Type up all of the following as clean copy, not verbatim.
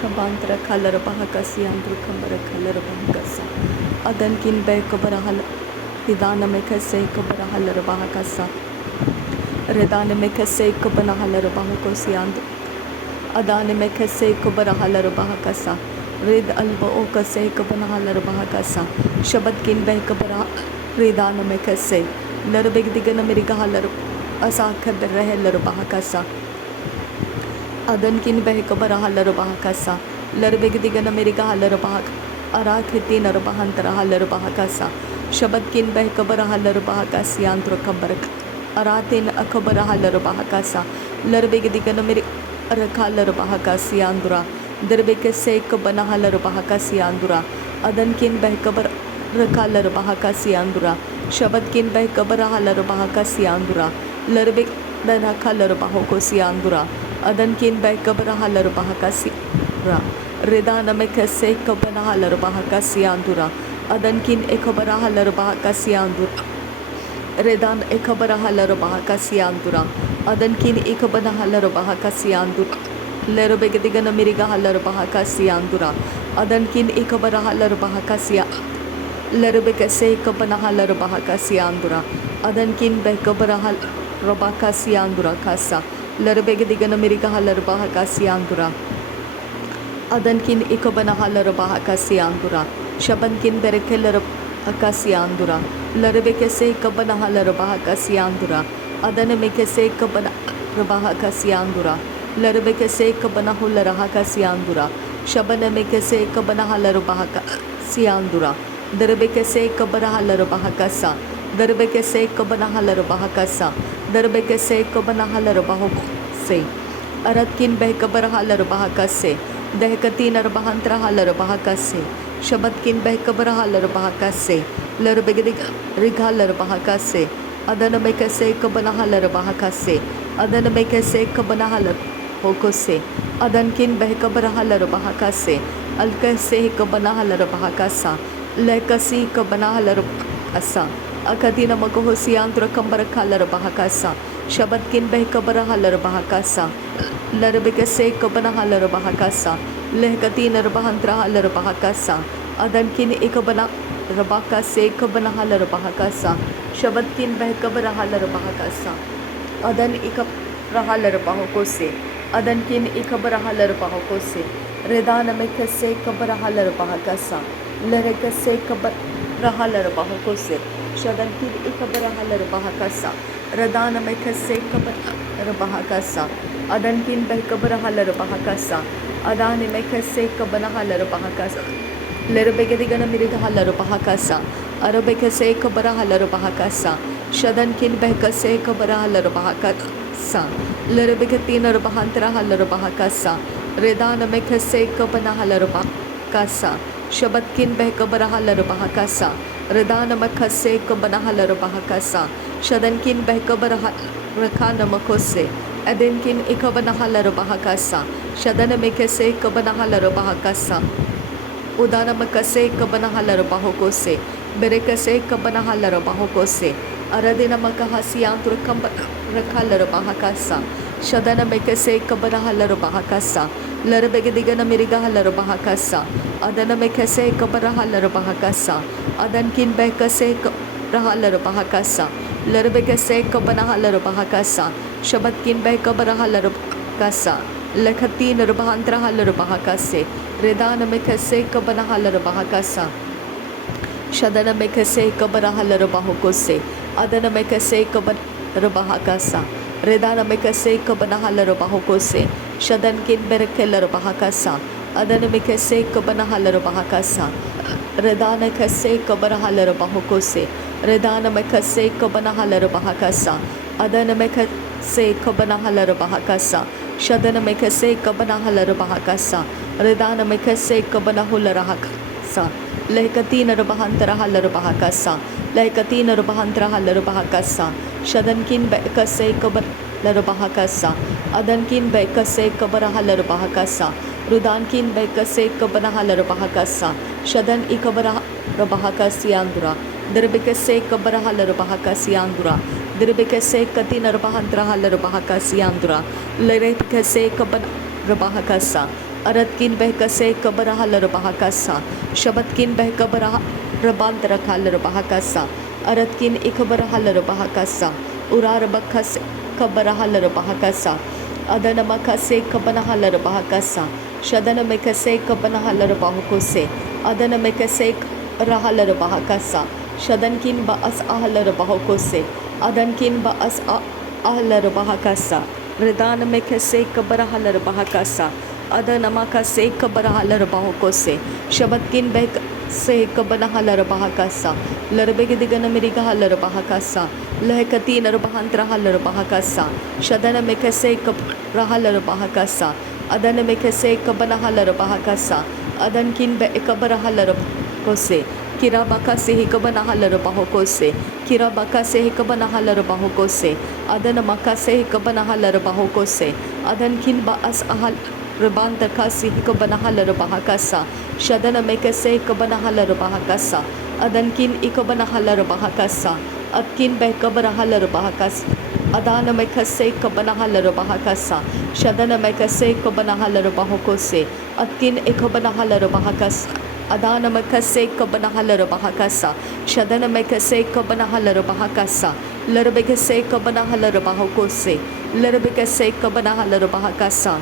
Kabantra color bahakasi andru kambara color bahakasa. Adan kin be kabarahal Ridana mekase kabarahalar bahakasa. Redana mekase kabanahalar bahakosi andu. Adana mekase kabarahalar bahakasa. Rid alba okase kabanahalar bahakasa. Shabad kin be kabara Ridana mekase. Larbeg digana mirigahalar asakha berrehelar bahakasa. Adan kin be kabarahalar bahakasa. Larbeg digana mirigahalar bahak. Arakhiti narbahantara halar bahakasa. Shabad kin beh kabara halar bahakasi antro kabarak. Aratin akabara halar bahakasa. Larbeg digana miri rakhalar bahakasi andura. Derbeke se kabana halar bahakasi andura. Adan kin beh kabar rakhalar bahakasi andura. Shabad kin beh kabara halar bahakasi andura. Larbeg dana khalar bahakosi andura. Adan kin beh kabara halar bahakasi ra. Redana mekase kabana halar bahakasi andura. Adan kin ekabara halar bahakasi andura. Redan ekabara halar bahakasi andura. Adan kin ekabana halar bahakasi andura. Lerobeg digana miriga halar bahakasi andura. Adan kin ekabara halar bahakasi Lerobeg se kabana halar bahakasi andura. Adan kin bekabara halar bahakasi andura kasa. Lerobeg digana miriga halar bahakasi andura. Adan kin ikabana halar bahakasi andura. Shaban kin berekelar akasi andura. Larbeke se kabana halar bahakasi andura. Adan meke se kabana bahakasi andura. Larbeke se kabana hular bahakasi andura. Shaban meke se kabana halar bahakasi andura. Darbeke se kabana halar bahakasa. Darbeke se kabana halar bahakasa. Darbeke se kabana halar bahakase. Arat kin behkabara halar bahakase. Dehkati narbahantra halar bahakase. Shabad kin behkabara halar bahakase. Larbegdig righalar bahakase. Adana mekase kabana halar bahakase. Adana mekase kabana halar hokose. Adan kin behkabara halar bahakase. Alkase kabana halar bahakasa. Lekasi kabana halar asa. Akatina makohosi antra kambara halar bahakasa. Shabad kin behkabara halar bahakasa. Larbeke se kabana halar bahakasa. Lehkati narbahantra halar bahakasa. Adan kin ikabana rabaka se kabana halar bahakasa. Shabad kin behkabara halar bahakasa. Adan ikabara halar bahakose. Adan kin ikabara halar bahakose. Redana meke se kabara halar bahakasa. Lereke se kabara halar bahakose. Shadan kin ikabara halar bahakasa. Redana meke se kabara bahakasa. Adan kin behkabara halar bahakasa. Adani meke se kabana halar bahakasa. Lerbege digana mirida halar bahakasa. Arabeke se kabara halar bahakasa. Shadan kin behka se kabara halar bahakasa. Lerbege tinar bahantra halar bahakasa. Redana meke se kabana halar bahakasa. Shabad kin behkabara halar bahakasa. Redana meke se kabana halar bahakasa. Shadan kin behkabara rakana makose. Adan kin ikabana halar bahakasa. Shadana mekase kabana halar bahakasa. Udana makase kabana halar bahokose. Berekase kabana halar bahokose. Aradina makahasi antur kambana rakhalar bahakasa. Shadana mekase kabana halar bahakasa. Larbege digana miriga halar bahakasa. Adana mekase kabana halar bahakasa. Adan kin bekase halar bahakasa. Larbege se kabana halar bahakasa. Shabad kin behkabara halar bahakasa. Lekhati narbahantra halar bahakase. Redana mekase kabana halar bahakasa. Shadana mekase kabara halar bahokose. Adana mekase kabana bahakasa. Redana mekase kabana halar bahokose. Shadan kin berekelar bahakasa. Adana mekase kabana halar bahakasa. Redana kase kabara halar bahokose. Redana mekase kabana halar bahakasa. Adana mekase kabana halar bahakasa. Shadana mekase kabana halar bahakasa. Redana mekase kabana hular bahakasa. Lehkati narbahantra halar bahakasa. Lehkati narbahantra halar bahakasa. Shadan kin bekase kabana bahakasa. Adan kin bekase kabara halar bahakasa. Rudan kin bekase kabana halar bahakasa. Shadan ikabara bahakasi andura. Derbeke se kabara halar bahakasi andura. Derbeke se kati narbahantra halar bahakasi andura. Lerebeke se kabana bahakasa. Aratkin behkase kabarahal bahakasa. Shabatkin behkabara rabantrakal bahakasa. Aratkin ikabarahal bahakasa. Urar bakas kabarahal bahakasa. Adana makase kabanahal bahakasa. Shadana mekase kabanahal bahukose. Adana mekase rahal bahakasa. Shadankin baas ahal bahukose. Adankin baas ahal bahakasa. Redana mekase kabarahal bahakasa. Adana makase kabarahal bahukose. Shabatkin bek se kabanahal bahakasa. Larbegdigana mirigahal bahakasa. Lehkati narbahantra halar bahakasa. Shadana mekase kabarahal bahakasa. Adana mekase kabanahalar bahakasa. Adankin be ekabarahal kose. Kirabaka se hikabanahalar bahokose. Kirabaka se hikabanahalar bahokose. Adana makase hikabanahalar bahokose. Adankin baas ahal rabantaka se hikabanahalar bahakasa. Shadana mekase hikabanahalar bahakasa. Adankin ikabanahalar bahakasa. Atkin behkabarahalar bahakasa. Adana mekase kabanahalar bahakasa. Shadana mekase kabanahalar bahokose. Atkin ikabanahalar bahakasa. Adana mekase kabanahalar bahakasa. Shadana mekase kabanahalar bahakasa. Larbekase kabanahalar bahokose. Larbekase kabanahalar bahakasa.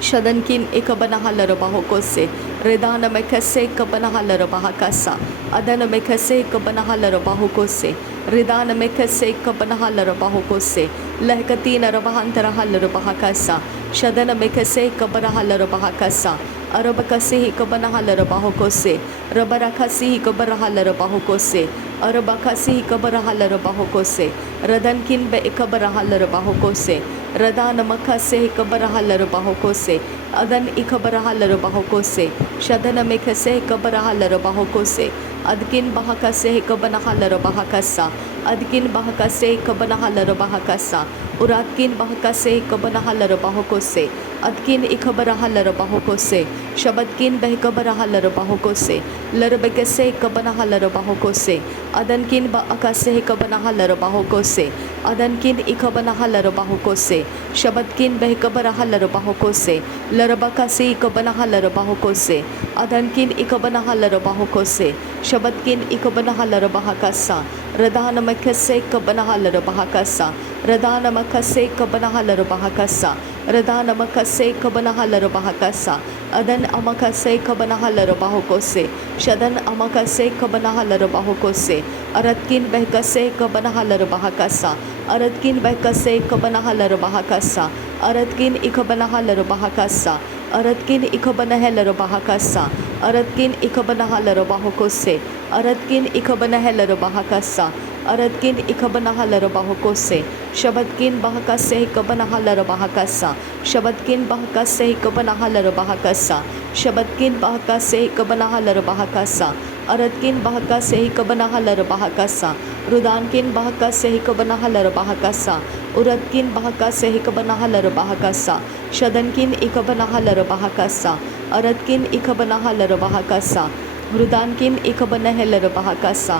Shadankin ikabanahalar bahokose. Redana mekase kabanahalar bahakasa. Adana mekase kabanahalar bahokose. Ridana mekase kabanahalar bahokose. Lehkatina rabahantara halar bahakasa. Shadana mekase kabanahalar bahakasa. Arabakasi kabanahalar bahokose. Rabarakasi kabarahalar bahokose. Arabakasi kabarahalar bahokose. Radankin be ikabarahalar bahokose. Radana makase kabarahalar bahokose. Adan ikabarahalar bahokose. Shadana mekase kabarahalar bahokose. Adkin bahakase kabanahalar bahakasa. Adkin bahakase kabanahalar bahakasa. Uratkin bahakase kabanahalar bahokose. Adkin ikabarahalar bahokose. Shabatkin behkabarahalar bahokose. Larbekase kabanahalar bahokose. Adankin baakase kabanahalar bahokose. Adankin ikabanahalar bahokose. Shabatkin behkabarahalar bahokose. Larbakase kabanahalar bahokose. Adankin ikabanahalar bahokose. Shabatkin ikabanahalar bahakasa. Radana makase kabanahalar bahakasa. Radana makase kabanahalar bahakasa. Radana makase kabanahalar bahakasa. Adan amakase kabanahalar bahokose. Shadan amakase kabanahalar bahokose. Aratkin behkase kabanahalar bahakasa. Aratkin behkase kabanahalar bahakasa. Aratkin ikabanahalar bahakasa. Aratkin ikabanahalar bahakasa. Aratkin ikabanahalar bahokose. Aratkin ikabanahalar bahakasa. Aratkin ikabanahalar bahokose. Shabatkin bahakase kabanahalar bahakasa. Shabatkin bahakase kabanahalar bahakasa. Shabatkin bahakase kabanahalar bahakasa. Aratkin bahakase kabanahalar bahakasa. Rudankin bahakase kabanahalar bahakasa. Uratkin bahakase kabanahalar bahakasa. Shadankin ikabanahalar bahakasa. Aratkin ikabanahalar bahakasa. Rudankin ikabanahalar bahakasa.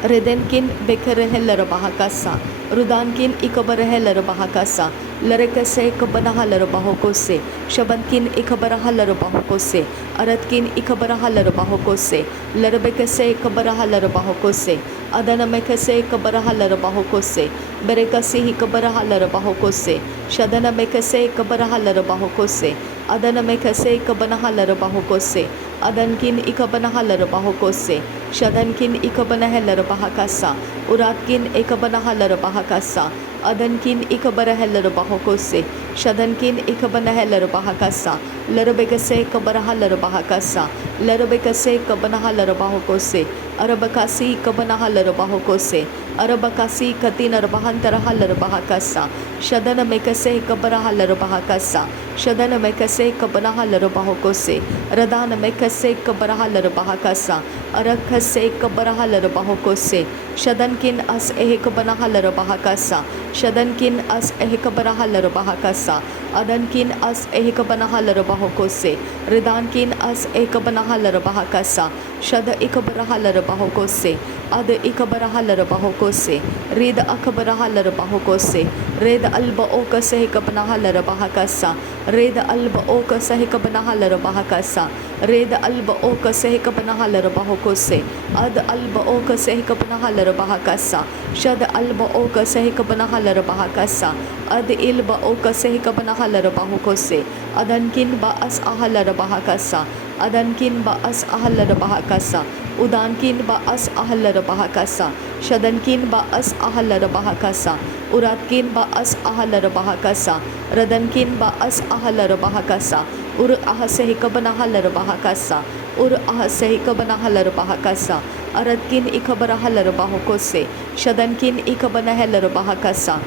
Redenkin bekereheller bahakasa. Rudankin ikabareheller bahakasa. Larekase kabanahalar bahokose. Shabankin ikabarahalar bahokose. Aratkin ikabarahalar bahokose. Larbekase kabarahalar bahokose. Adana mekase kabarahalar bahokose. Berekasi kabarahalar bahokose. Shadana mekase kabarahalar bahokose. Adana mekase kabanahalar bahokose. Adankin ikabanahalar bahokose. Shadankin ikabanahalar bahakasa. Uratkin ikabanahalar bahakasa. Adankin ikabarahalar bahokose. Shadankin ikabanahalar bahakasa. Larbekase kabarahalar bahakasa. Larbekase kabanahalar bahokose. Arabakasi kabanahalar bahokose. Arabakasi katinar bahantarahalar bahakasa. Shadana mekase kabarahalar bahakasa. Shadana mekase kabanahalar bahokose. Radana mekase kabarahalar bahakasa. Arakase kabarahalar bahokose. Shadankin as ehikabanahalar bahakasa. Shadankin as ehikabarahalar bahakasa. Adankin as ehikabanahalar bahokose. Ridankin as ehikabanahalar bahakasa. Shada ikabarahalar bahokose. Ada ikabarahalar bahokose. Rida akabarahalar bahokose. Red alba oka sehika banahala bahakasa. Red alba oka sehika banahala bahakasa. Red alba oka sehika banahala bahokose. Ad alba oka sehika banahala bahakasa. Shad alba oka sehika banahala bahakasa. Ad ilba oka sehika banahala bahokose. Adankin ba as ahala bahakasa. Adankin ba as ahala bahakasa. Udankin ba as ahala bahakasa. Shadankin ba as ahala bahakasa. Uratkin ba as ahala bahakasa. Radankin ba as ahala bahakasa. Ur ahasehika banahala bahakasa. Ur ahasehika banahala bahakasa. Aratkin ikabarahala bahokose. Shadankin ikabanahala bahakasa.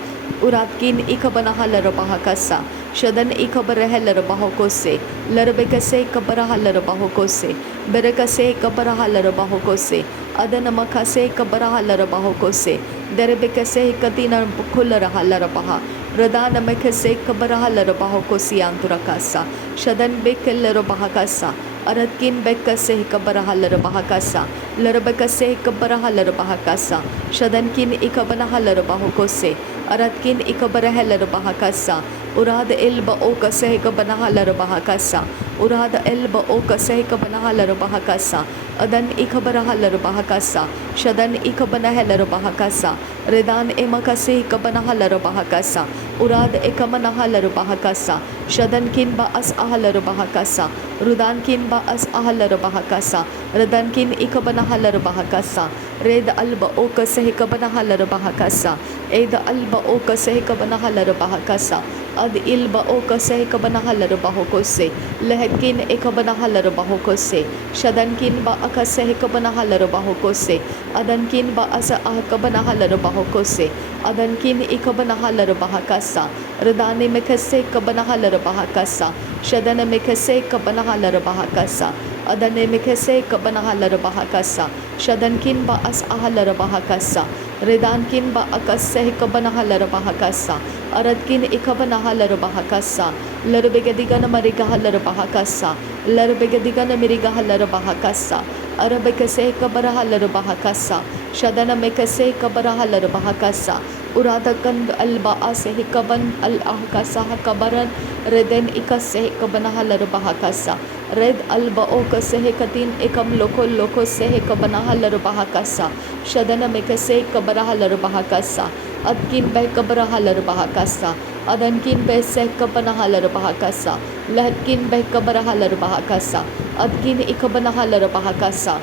Uratkin ikabanahala bahakasa. Shadan ikabarahala bahokose. Larbekase kabarahala bahokose. Berekase kabarahala bahokose. Adanamakase kabarahala bahokose. Derebekase katina bukularahala baha. Radana mekase kabarahala bahokosi anturakasa. Shadan bekeller bahakasa. Aratkin bekase kabarahala bahakasa. Larbekase kabarahala bahakasa. Shadankin ikabanahala bahokose. Aratkin ikabarahala bahakasa. Urad elba oka sehika banahala bahakasa. Urad elba oka sehika banahala bahakasa. Adan ikabarahala bahakasa. Shadan ikabanahala bahakasa. Redan emakase ikabanahala bahakasa. Urad ekamanahala bahakasa. Shadan kin ba as ahala bahakasa. Rudan kin ba as ahala bahakasa. Redan kin ikabanahala bahakasa. Red alba oka sehika banahala bahakasa. Eda alba oka sehika banahala bahakasa. Ad ilba oka sehika banahala bahokose. Lehkin ekabanahala bahokose. Shadankin ba akasehika banahala bahokose. Adankin ba asa ahakabanahala bahokose. Adankin ikabanahala bahakasa. Radani mekase kabanahala bahakasa. Shadana mekase kabanahala bahakasa. Adane mekase kabanahala bahakasa. Shadankin ba as ahala bahakasa. Redankin ba akasehika banahala bahakasa. Aradkin ikabanahala bahakasa. Larbegadigan marigahala bahakasa. Larbegadigan mirigahala bahakasa. Arabekase kabarahala bahakasa. Shadana mekase kabarahala bahakasa. Uradakan alba asehikaban al ahkasa hakabaran. Reden ikase kabanahala bahakasa. Red alba oka sehikatin ekam loko loko sehikabanahala bahakasa. Shadana mekase kabarahala bahakasa. Adkin bay kabarahala bahakasa. Adankin bay sekabanahala bahakasa. Lahkin bay kabarahala bahakasa. Adkin ikabanahala bahakasa.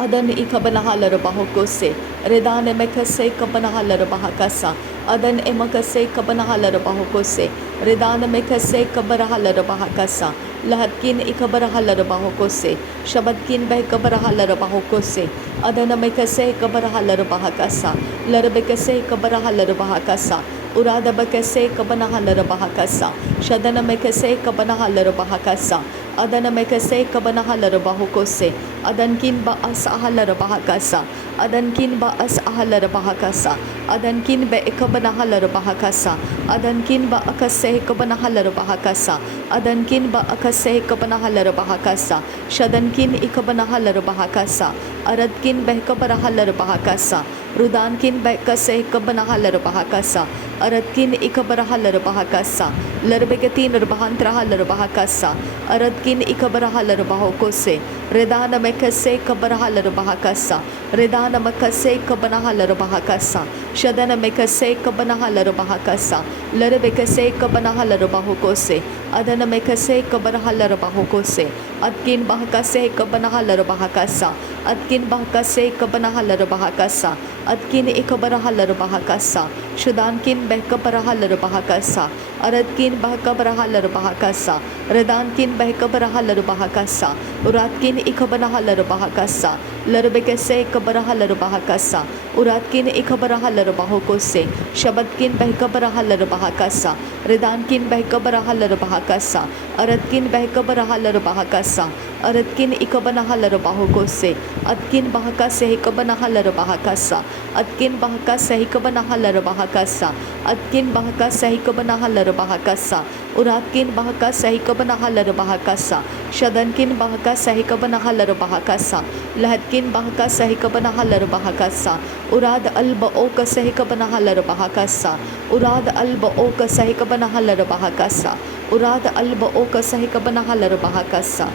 Adan ikabanahala bahokose. Redane mekase kabanahala bahakasa. Adan emakase kabanahala bahokose. Redane mekase kabarahala bahakasa. Lahatkin ikabarahala bahokose. Shabadkin bay kabarahala bahokose. Adana mekase kabarahala bahakasa. Larbekase kabarahala bahakasa. Urada bekase kabanahala bahakasa. Shadana mekase kabanahala bahakasa. Adana mekase kabanahala bahokose. Adankin ba as ahala bahakasa. Adankin ba as ahala bahakasa. Adankin ba ikabanahala bahakasa. Adankin ba akase kabanahala bahakasa. Adankin ba akase kabanahala bahakasa. Shadankin ikabanahala bahakasa. Aradkin ba ikabarahala bahakasa. Rudankin ba kase kabanahala bahakasa. Aradkin ikabarahala bahakasa. Larbegatin bahantrahala bahakasa. Aradkin ikabarahala bahokose. Redana mekase kabarahala bahakasa. Redana makase kabanahala bahakasa. Shadana mekase kabanahala bahakasa. Larbekase kabanahala bahokose. Adana mekase kabarahala bahokose. Adkin bahakase kabanahala bahakasa. Adkin bahakase kabanahala bahakasa. Adkin ikabarahala bahakasa. Shudankin behkabarahala bahakasa. Aradkin bahkabarahala bahakasa. Redankin behkabarahala bahakasa. Uratkin ikabanahala bahakasa. Larbekase kabarahala bahakasa. Uratkin ikabarahala bahokose. Shabadkin behkabarahala bahakasa. Redankin behkabarahala bahakasa. Aradkin behkabarahala bahakasa. अरदकिन इकबनहलर बाहुको से अदकिन बहका सहिकबनहलर बहकसा अदकिन बहका सहिकबनहलर बहकसा अदकिन बहका सहिकबनहलर बहकसा उरादकिन बहका सहिकबनहलर बहकसा शदनकिन बहका सहिकबनहलर बहकसा लहदकिन बहका सहिकबनहलर बहकसा उराद अल्ब ओक सहिकबनहलर बहकसा उराद अल्ब ओक सहिकबनहलर बहकसा उराद अल्ब ओक सहिकबनहलर बहकसा।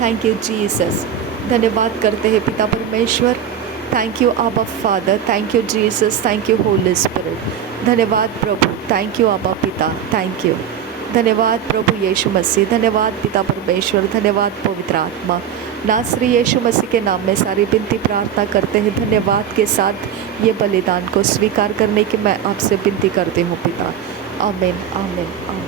Thank you Jesus. धन्यवाद करते हैं पिता परमेश्वर। Thank you Abba father, thank you Jesus, thank you holy spirit. धन्यवाद प्रभु, थैंक यू आबा पिता, थैंक यू। धन्यवाद प्रभु यीशु मसीह, धन्यवाद पिता परमेश्वर, धन्यवाद पवित्र आत्मा। नासरी यीशु मसीह के नाम में सारी विनती प्रार्थना करते हैं। धन्यवाद के साथ ये बलिदान को स्वीकार करने की मैं आपसे विनती करती हूँ पिता। आमीन आमीन आमीन।